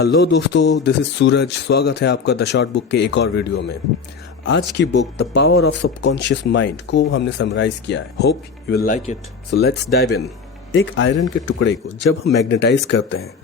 Hello दोस्तों, this is सूरज। स्वागत है आपका द शॉर्ट बुक के एक और वीडियो में। आज की book the power of subconscious mind को हमने समराइज किया है। Hope you will like it. So let's dive in. एक आयरन के टुकड़े को जब हम मैग्नेटाइज करते हैं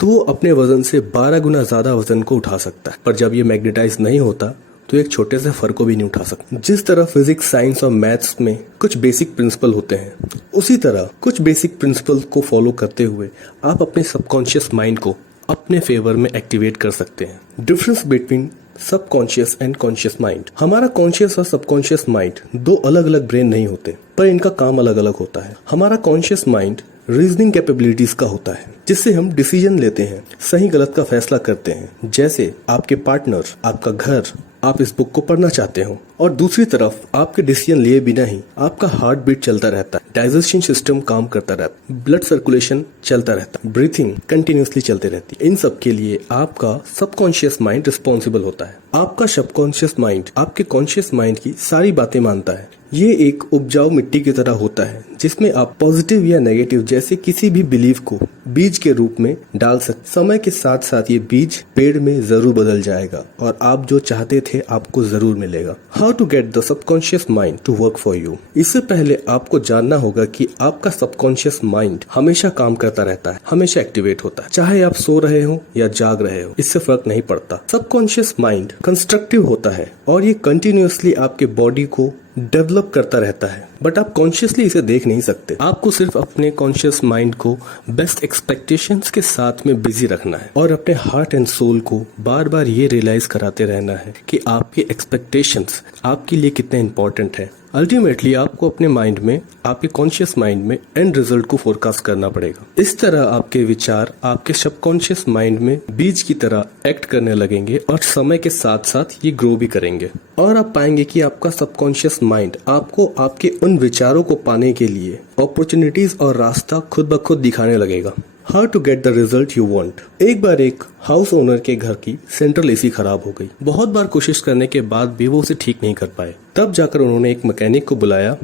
तो वो अपने वजन से 12 गुना ज्यादा वजन को उठा सकता है, पर जब ये मैग्नेटाइज नहीं होता तो एक छोटे से फर को भी नहीं उठा सकता। जिस तरह फिजिक्स, साइंस और मैथ्स में कुछ बेसिक प्रिंसिपल होते हैं, उसी तरह कुछ बेसिक प्रिंसिपल को फॉलो करते हुए आप अपने सबकॉन्शियस माइंड को अपने फेवर में एक्टिवेट कर सकते हैं। Difference between subconscious and conscious mind. हमारा कॉन्शियस और सबकॉन्शियस माइंड दो अलग अलग ब्रेन नहीं होते, पर इनका काम अलग अलग होता है। हमारा कॉन्शियस माइंड रीजनिंग कैपेबिलिटीज का होता है, जिससे हम डिसीजन लेते हैं, सही गलत का फैसला करते हैं। जैसे आपके पार्टनर, आपका घर, आप इस बुक को पढ़ना चाहते हो, और दूसरी तरफ आपके डिसीजन लिए बिना ही आपका हार्ट बीट चलता रहता है, डाइजेशन सिस्टम काम करता रहता है, ब्लड सर्कुलेशन चलता रहता है, ब्रीथिंग कंटिन्यूसली चलते रहती है। इन सब के लिए आपका सबकॉन्शियस माइंड रिस्पॉन्सिबल होता है। आपका सबकॉन्शियस माइंड आपके कॉन्शियस माइंड की सारी बातें मानता है। ये एक उपजाऊ मिट्टी की तरह होता है, जिसमें आप पॉजिटिव या नेगेटिव जैसे किसी भी बिलीफ को बीज के रूप में डाल सकते। समय के साथ साथ ये बीज पेड़ में जरूर बदल जाएगा और आप जो चाहते थे आपको जरूर मिलेगा। How to get the subconscious mind to work for you. इससे पहले आपको जानना होगा कि आपका सबकॉन्शियस माइंड हमेशा काम करता रहता है, हमेशा एक्टिवेट होता है। चाहे आप सो रहे हो या जाग रहे हो, इससे फर्क नहीं पड़ता। सबकॉन्शियस माइंड कंस्ट्रक्टिव होता है और ये कंटिन्यूअसली आपके बॉडी को डेवलप करता रहता है, बट आप कॉन्शियसली इसे देख नहीं सकते। आपको सिर्फ अपने कॉन्शियस माइंड को बेस्ट एक्सपेक्टेशंस के साथ में बिजी रखना है और अपने हार्ट एंड सोल को बार बार ये रियलाइज कराते रहना है कि आपके एक्सपेक्टेशंस आपके लिए कितने इंपॉर्टेंट है। अल्टीमेटली आपको अपने माइंड में, आपके कॉन्शियस माइंड में एंड रिजल्ट को फोरकास्ट करना पड़ेगा। इस तरह आपके विचार आपके सबकॉन्शियस माइंड में बीज की तरह एक्ट करने लगेंगे और समय के साथ साथ ये ग्रो भी करेंगे, और आप पाएंगे कि आपका सबकॉन्शियस माइंड आपको आपके उन विचारों को पाने के लिए अपॉर्चुनिटीज और रास्ता खुद ब खुद दिखाने लगेगा। How to get the result you want. एक बार एक हाउस ओनर के घर की सेंट्रल एसी खराब हो गई। बहुत बार कोशिश करने के बाद भी वो उसे ठीक नहीं कर पाए। तब जाकर उन्होंने एक मैकेनिक को बुलाया।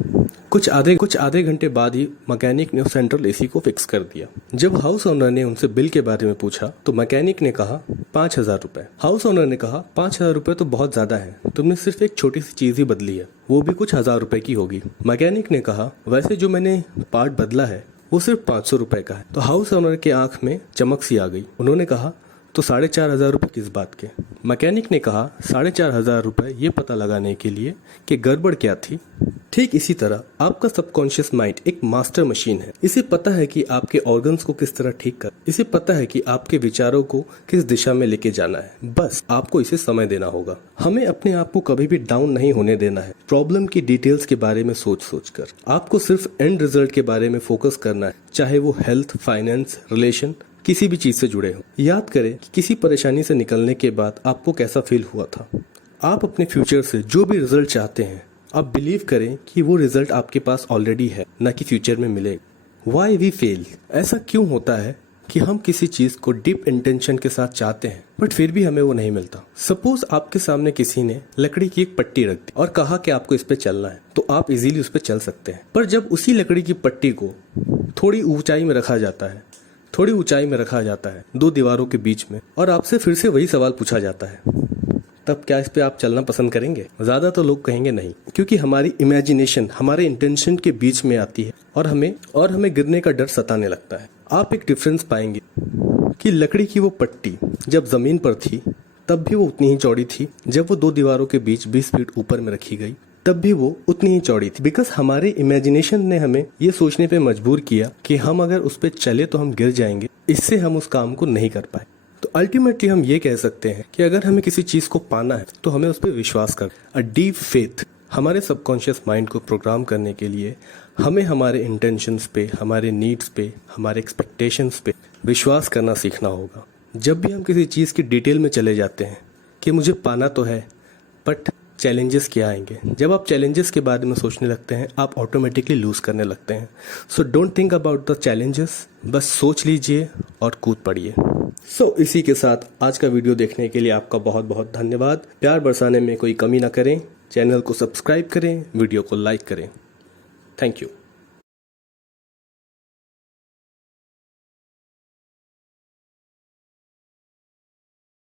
कुछ आधे घंटे बाद ही मैकेनिक ने सेंट्रल एसी को फिक्स कर दिया। जब हाउस ओनर ने उनसे बिल के बारे में पूछा तो मैकेनिक ने कहा 5,000 रुपए। हाउस ओनर ने कहा 5,000 रुपए तो बहुत ज्यादा है, तुमने सिर्फ एक छोटी सी चीज ही बदली है, वो भी कुछ 1,000 रुपए की होगी। मैकेनिक ने कहा वैसे जो मैंने पार्ट बदला है वो सिर्फ 500 रुपए का है। तो हाउस ओनर के आंख में चमक सी आ गई। उन्होंने कहा तो 4,500 रुपए किस बात के। मैकेनिक ने कहा 4,500 रुपए ये पता लगाने के लिए कि गड़बड़ क्या थी। ठीक इसी तरह आपका सबकॉन्शियस माइंड एक मास्टर मशीन है। इसे पता है कि आपके ऑर्गन्स को किस तरह ठीक कर, इसे पता है कि आपके विचारों को किस दिशा में लेके जाना है। बस आपको इसे समय देना होगा। हमें अपने आप को कभी भी डाउन नहीं होने देना है। प्रॉब्लम की डिटेल्स के बारे में सोच कर आपको सिर्फ एंड रिजल्ट के बारे में फोकस करना है, चाहे वो हेल्थ, फाइनेंस, रिलेशन, किसी भी चीज से जुड़े हो। याद करें कि किसी परेशानी से निकलने के बाद आपको कैसा फील हुआ था। आप अपने फ्यूचर से जो भी रिजल्ट चाहते हैं, आप बिलीव करें कि वो रिजल्ट आपके पास ऑलरेडी है, न कि फ्यूचर में मिलेगा। Why we fail. ऐसा क्यों होता है कि हम किसी चीज को डीप इंटेंशन के साथ चाहते हैं बट फिर भी हमें वो नहीं मिलता। सपोज आपके सामने किसी ने लकड़ी की एक पट्टी रख दी और कहा कि आपको इस पे चलना है, तो आप इजीली उस पे चल सकते हैं। पर जब उसी लकड़ी की पट्टी को थोड़ी ऊंचाई में रखा जाता है, दो दीवारों के बीच में, और आपसे फिर से वही सवाल पूछा जाता है, तब क्या इस पे आप चलना पसंद करेंगे? ज्यादा तो लोग कहेंगे नहीं, क्योंकि हमारी इमेजिनेशन हमारे इंटेंशन के बीच में आती है और हमें गिरने का डर सताने लगता है। आप एक डिफरेंस पाएंगे कि लकड़ी की वो पट्टी जब जमीन पर थी तब भी वो उतनी ही चौड़ी थी, जब वो दो दीवारों के बीच 20 फीट ऊपर में रखी गई तब भी वो उतनी ही चौड़ी थी। बिकॉज हमारे इमेजिनेशन ने हमें ये सोचने पे मजबूर किया कि हम अगर उस पे चले तो हम गिर जाएंगे, इससे हम उस काम को नहीं कर पाए। तो अल्टीमेटली हम ये कह सकते हैं कि अगर हमें किसी चीज को पाना है तो हमें उस पर विश्वास कर। A deep faith. हमारे सबकॉन्शियस माइंड को प्रोग्राम करने के लिए हमें हमारे इंटेंशंस पे, हमारे नीड्स पे, हमारे एक्सपेक्टेशंस पे विश्वास करना सीखना होगा। जब भी हम किसी चीज की डिटेल में चले जाते हैं कि मुझे पाना तो है बट चैलेंजेस क्या आएंगे, जब आप चैलेंजेस के बारे में सोचने लगते हैं आप ऑटोमेटिकली लूज करने लगते हैं। So don't think about the challenges, बस सोच लीजिए और कूद पड़िए। इसी के साथ आज का वीडियो देखने के लिए आपका बहुत बहुत धन्यवाद। प्यार बरसाने में कोई कमी ना करें, चैनल को सब्सक्राइब करें, वीडियो को लाइक करें। Thank you.